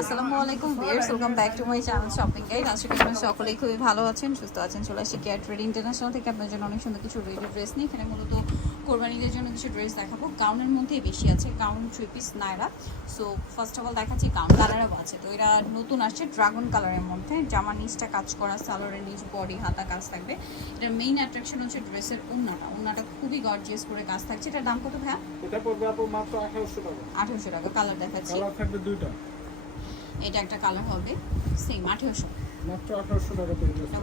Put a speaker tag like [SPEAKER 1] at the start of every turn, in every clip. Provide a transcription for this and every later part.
[SPEAKER 1] আসসালামু আলাইকুম viewers welcome back to my channel shopping guide আশা করি আপনারা সকলেই খুবই ভালো আছেন সুস্থ আছেন। চলে আসি কেয়ার ট্রেড ইন্টারন্যাশনাল থেকে। আপনার জন্য অনেক সুন্দর কিছু রেডি ড্রেস নিই এখানে মূলত কোরবানিদের জন্য কিছু ড্রেস দেখাবো। গাউনের মধ্যেই বেশি আছে। Gown three piece Naira so first of all দেখাচ্ছি গাউন কালারও আছে। তো এরা নতুন আসছে ড্রাগন কালারের মধ্যে। জামার নিচটা কাজ করা সালোয়ারের নিচ বডি হাতা কাজ থাকবে। এটার মেইন অ্যাট্রাকশন হচ্ছে ড্রেসের উন্নাটা উন্নাটা খুবই গর্জিয়াস করে কাজ থাকছে। এটার দাম কত ভাইয়া?
[SPEAKER 2] এটা পড়বে মাত্র আঠারোশো টাকা।
[SPEAKER 1] টাকা। কালার দেখাচ্ছি।
[SPEAKER 2] কালার থাকবে দুইটা।
[SPEAKER 1] এটা একটা কালার হবে সেম আঠেরোশো।
[SPEAKER 2] মাত্র আঠারোশো টাকা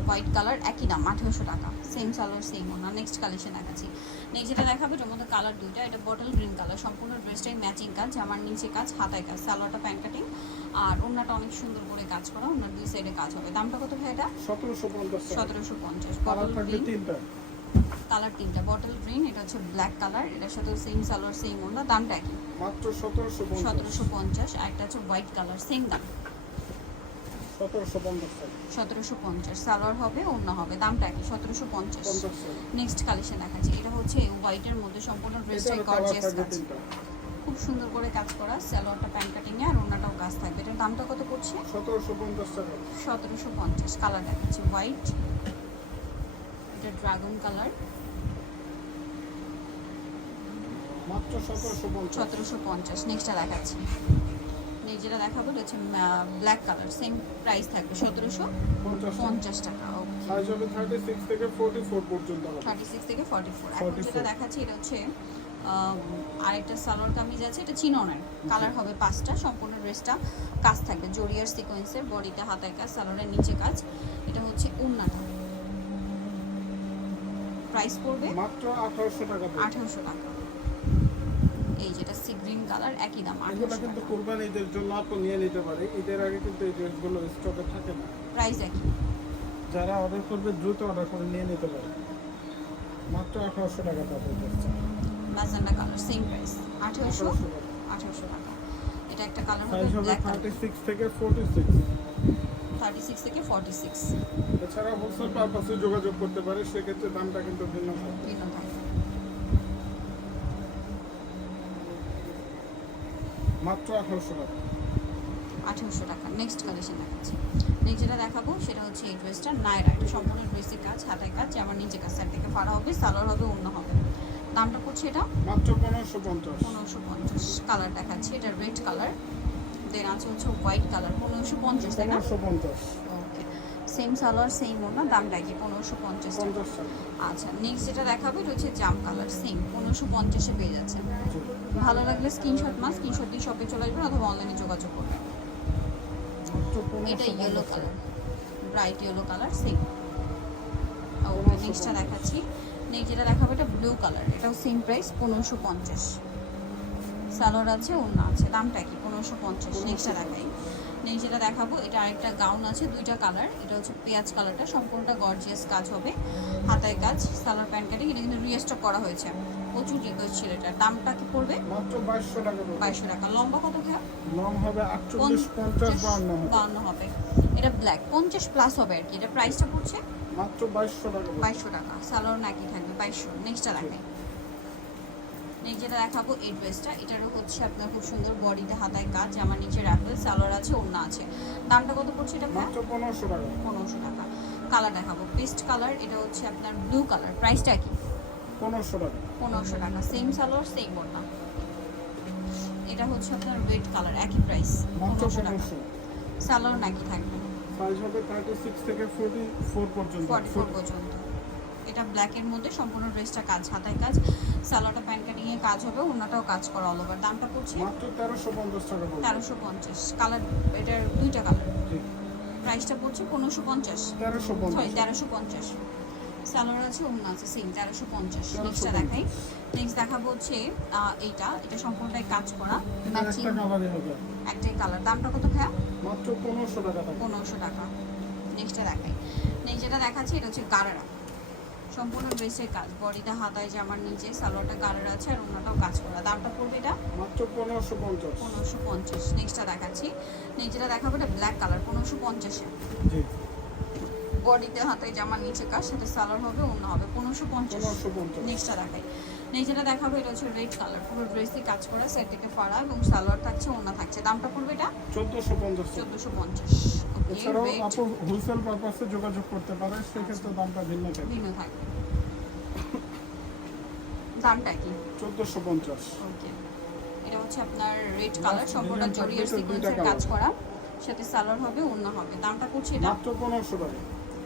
[SPEAKER 1] হোয়াইট কালার একই দাম আঠেরোশো টাকা। সেম সালোয়ার সেম ওনা নেক্সট কালেকশন দেখাচ্ছি। নেক্সট যেটা দেখাবো এটার মধ্যে কালার দুইটা। এটা বটল গ্রিন কালার সম্পূর্ণ ড্রেসটাই ম্যাচিং কাজ জামার নিচে কাজ হাতায় কাজ। সালোয়ারটা প্যান্ট কাটিং আর ওনাটা অনেক সুন্দর করে কাজ করা। ওনার দুই সাইডে কাজ হবে। দামটা কত ভাই এটা?
[SPEAKER 2] সতেরোশো পঞ্চাশ
[SPEAKER 1] সতেরোশো পঞ্চাশ। বটল গ্রিন কালার তিনটা বটল গ্রিন এটা হচ্ছে ব্ল্যাক কালার এটার সাথে সেম সালোয়ার সেম ওনা দামটা একই।
[SPEAKER 2] মাত্র সতেরোশো
[SPEAKER 1] সতেরোশো পঞ্চাশ আর একটা হচ্ছে হোয়াইট কালার সেম দাম।
[SPEAKER 2] সতেরোশো পঞ্চাশ
[SPEAKER 1] সালোয়ার হবে অন্য হবে দামটা একই সতেরোশো পঞ্চাশ। নেক্সট কালেকশন দেখাচ্ছি এটা হচ্ছে হোয়াইটের মধ্যে সম্পূর্ণ ড্রেসটাই গর্জিয়াস কাজ। খুব সুন্দর করে কাজ করা সালোয়ারটা প্যান্ট কাটিং আর ওনাটাও কাজ থাকবে। এটার দামটা কত পড়ছে?
[SPEAKER 2] সতেরোশো পঞ্চাশ টাকা
[SPEAKER 1] সতেরোশো পঞ্চাশ কালার দেখাচ্ছি হোয়াইট এটা ড্রাগন কালার
[SPEAKER 2] মাত্র সতেরোশো পঞ্চাশ।
[SPEAKER 1] নেক্সটটা দেখাচ্ছি। নেক্সট যেটা দেখাবো এটা হচ্ছে ব্ল্যাক কালার সেম প্রাইস থাকবে সতেরোশো
[SPEAKER 2] পঞ্চাশ টাকা। সাইজ হবে থার্টি সিক্স থেকে ফোর্টি ফোর পর্যন্ত
[SPEAKER 1] থার্টি সিক্স থেকে ফর্টি ফোর এখন যেটা দেখাচ্ছি এটা হচ্ছে আরেকটা সালোয়ার কামিজ আছে এটা চিননের। কালার হবে পাঁচটা সম্পূর্ণ ড্রেসটা কাজ থাকবে। জরিয়ার সিকোয়েন্সের বডিতে হাতায় কাজ সালোয়ারের নিচে কাজ। এটা হচ্ছে উন্নাটা প্রাইস পড়বে।
[SPEAKER 2] মাত্র আঠারোশো টাকা পেয়ে
[SPEAKER 1] আঠারোশো টাকা। এই যেটা সি গ্রিন কালার একই দাম
[SPEAKER 2] এগুলো
[SPEAKER 1] আঠারোশো
[SPEAKER 2] কিন্তু
[SPEAKER 1] টাকা।
[SPEAKER 2] কোরবানি ঈদের জন্য আপনি নিয়ে নিতে পারে ঈদের আগে কিন্তু এই ড্রেসগুলো স্টকে থাকে না।
[SPEAKER 1] প্রাইস একই।
[SPEAKER 2] যারা অর্ডার করবে দ্রুত অর্ডার করে নিয়ে নিতে পারে মাত্র আঠারোশো টাকা পাবে
[SPEAKER 1] ম্যাজেন্ডা কালার সেম প্রাইস আঠারোশো
[SPEAKER 2] আঠারোশো টাকা।
[SPEAKER 1] আঠারোশো টাকা। এটা একটা কালার হবে ব্ল্যাক কালার
[SPEAKER 2] থার্টি সিক্স থেকে ফোর্টি সিক্স
[SPEAKER 1] থার্টি সিক্স থেকে ফর্টি সিক্স
[SPEAKER 2] এছাড়া হোলসেল পারপাসে যোগাযোগ করতে পারে সেক্ষেত্রে দামটা কিন্তু ভিন্ন
[SPEAKER 1] ভিন্ন থাকবে
[SPEAKER 2] মাত্র আঠারোশো টাকা।
[SPEAKER 1] আঠেরোশো টাকা। নেক্সট কালেকশন দেখাচ্ছি। নেক্সট যেটা দেখাবো সেটা হচ্ছে এই ড্রেসটা নায়রা একটা সম্পূর্ণ ড্রেসের কাজ হাতায় কাজ যেমন নিচে কাজ সাইড থেকে ফাড়া হবে সালোয়ার হবে অন্য হবে। দামটা পড়ছে এটা?
[SPEAKER 2] মাত্র পনেরোশো পঞ্চাশ।
[SPEAKER 1] পনেরোশো পঞ্চাশ। কালার দেখাচ্ছি এটা রেড কালার দেন আছে হচ্ছে হোয়াইট কালার পনেরোশো পঞ্চাশ তাই না?
[SPEAKER 2] পঞ্চাশ।
[SPEAKER 1] ওকে সেম সালোয়ার সেম ওনা দামটা কি পনেরোশো পঞ্চাশ আচ্ছা নেক্সট যেটা দেখাবো এটা হচ্ছে জাম কালার সেম পনেরোশো পঞ্চাশে পেয়ে যাচ্ছে। ভালো লাগলে স্ক্রিনশট মাস স্ক্রিনশট দিয়ে শপে চলে আসবেন অথবা অনলাইনে যোগাযোগ করবেন। এটা yellow colour bright yellow colour same নেক্সটটা দেখাচ্ছি। নেক্সট যেটা দেখাবো এটা ব্লু কালার এটাও সেম প্রাইস পনেরোশো পঞ্চাশ। সালোয়ার আছে অন্য আছে। দামটা কি? পনেরোশো পঞ্চাশ। নেক্সটটা দেখাই। নেক্সট যেটা দেখাবো এটা আরেকটা গাউন আছে দুইটা কালার। এটা হচ্ছে পেঁয়াজ কালারটা সম্পূর্ণটা গর্জিয়াস কাজ হবে। হাতায় কাজ সালোয়ার প্যান্ট কাটিং এটা কিন্তু রিস্টক করা হয়েছে। প্রচুর রিকোয়েস্ট ছিল এটার দামটা কি পড়বে?
[SPEAKER 2] মাত্র বাইশশো টাকা
[SPEAKER 1] বাইশশো টাকা। লম্বা কত ভাইয়া?
[SPEAKER 2] লং হবে আটচল্লিশ পঞ্চাশ বাউন্ন হবে।
[SPEAKER 1] এটা ব্ল্যাক পঞ্চাশ প্লাস হবে আর কি। এটা প্রাইসটা পড়ছে?
[SPEAKER 2] মাত্র বাইশশো টাকা
[SPEAKER 1] বাইশশো টাকা। সালোয়ার নাকি থাকবে? বাইশশো। নেক্সটটা দেখাই। নেক্সট যেটা দেখাবো এই ড্রেসটা এটারও হচ্ছে আপনার খুব সুন্দর বডিতে হাতায় কাজ আমার নিচে র্যাপেল সালোয়ার আছে ওড়না আছে। দামটা কত পড়ছে এটা
[SPEAKER 2] পনেরোশো টাকা।
[SPEAKER 1] পনেরোশো টাকা। কালার দেখাবো। পেস্ট কালার এটা হচ্ছে আপনার ব্লু কালার প্রাইসটা কি?
[SPEAKER 2] পনেরোশো টাকা।
[SPEAKER 1] পনেরোশো টাকা। সেম সালোয়ার সেম ওড়না। এটা হচ্ছে আপনার রেড কালার একই প্রাইস পনেরোশো টাকা। সালোয়ার নাকি থাকবে।
[SPEAKER 2] সাইজ হবে থার্টি সিক্স থেকে ফোর্টি ফোর পর্যন্ত।
[SPEAKER 1] ফর্টি ফোর পর্যন্ত। এটা ব্ল্যাকের মধ্যে সম্পূর্ণ ড্রেসটা কাজ হাতায় কাজ। সালোয়ারটা প্যান্ট কাটিং এ কাজ হবে ওনাটাও কাজ করা অল ওভার দামটা পড়ছে?
[SPEAKER 2] মাত্র তেরোশো পঞ্চাশ টাকা পড়বে
[SPEAKER 1] তেরোশো পঞ্চাশ। কালার এটার দুইটা কালার। প্রাইসটা পড়ছে পনেরোশো পঞ্চাশ।
[SPEAKER 2] তেরোশো
[SPEAKER 1] সরি
[SPEAKER 2] পঞ্চাশ
[SPEAKER 1] তেরোশো পঞ্চাশ। সালোয়ার আছে অন্য আছে সেম তেরোশো পঞ্চাশ।
[SPEAKER 2] 1350
[SPEAKER 1] নেক্সটটা দেখাই। নেক্সট দেখাবো হচ্ছে এইটা। এটা সম্পূর্ণটাই কাজ করা। ম্যাচিং একটাই কালার। দামটা কত ভাইয়া?
[SPEAKER 2] মাত্র পনেরোশো টাকা। থাকবে
[SPEAKER 1] পনেরোশো টাকা। নেক্সটটা দেখাই। নেক্সট যেটা দেখাচ্ছি এটা হচ্ছে গারারা। সম্পূর্ণ ড্রেসের কাজ। বডিটা হাতায় জামার নিচে সালোয়ারটা কালার আছে আর অন্যটাও কাজ করা। দামটা পড়বে এটা?
[SPEAKER 2] মাত্র পনেরোশো পঞ্চাশ।
[SPEAKER 1] পনেরোশো পঞ্চাশ। নেক্সটটা দেখাচ্ছি। নেক্সটটা দেখাবো এটা ব্ল্যাক কালার পনেরোশো পঞ্চাশে। বডিতে হাতায় জামার নিচে কাজ সাথে সালোয়ার হবে অন্য হবে পনেরোশো পঞ্চাশ। নেক্সটটা দেখাই। নেই যেটা দেখাবো এটা হচ্ছে রেড কালার পুরো ড্রেসই কাজ করা সেট থেকে ফাড়া এবং সালোয়ার থাকছে ওড়না থাকছে। দামটা পড়বে এটা?
[SPEAKER 2] চোদ্দোশো পঞ্চাশ। টাকা
[SPEAKER 1] চোদ্দোশো পঞ্চাশ। ওকে
[SPEAKER 2] এছাড়াও
[SPEAKER 1] রেড
[SPEAKER 2] আপু হোলসেল পারপাসে যোগাযোগ করতে পারে সেক্ষেত্রে দামটা ভিন্ন থাকে
[SPEAKER 1] ভিন্ন থাকবে। দামটা কি?
[SPEAKER 2] চোদ্দোশো পঞ্চাশ।
[SPEAKER 1] ওকে এটা হচ্ছে আপনার রেড কালার সম্পূর্ণ
[SPEAKER 2] থাকবে
[SPEAKER 1] জরিয়ার সিকোয়েন্সের কাজ করা। সাথে সালোয়ার হবে ওড়না হবে। দামটা করছে এটা?
[SPEAKER 2] মাত্র পনেরোশো টাকা।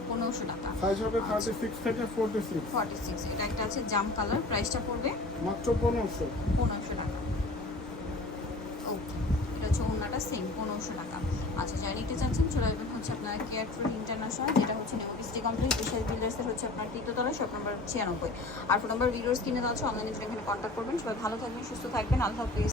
[SPEAKER 1] পনেরোশো টাকা।
[SPEAKER 2] সাইজ হবে থার্টি সিক্স থেকে ফোরটি সিক্স
[SPEAKER 1] ফর্টি সিক্স এটা একটা আছে জাম কালার প্রাইসটা পড়বে
[SPEAKER 2] মাত্র পনেরোশো।
[SPEAKER 1] পনেরোশো টাকা। ওকে এটা হচ্ছে সেম পনেরোশো টাকা। আচ্ছা যারা নিতে চাচ্ছেন চলে আসবেন হচ্ছে আপনার কেয়ার ট্রেন ইন্টারন্যাশনাল যেটা হচ্ছে নেমোবিসিটি কমপ্লেক্স বিশাল বিল্ডার্সের হচ্ছে আপনার তৃতীয়তলা শপ নম্বর ছিয়ানব্বই। আর ফোন নম্বর ভিডিওস কিনে দেওয়া আছে অনলাইনে এখানে কন্ট্যাক্ট করবেন। সবাই ভালো থাকবেন সুস্থ থাকবেন। আল্লাহ হাফিজ।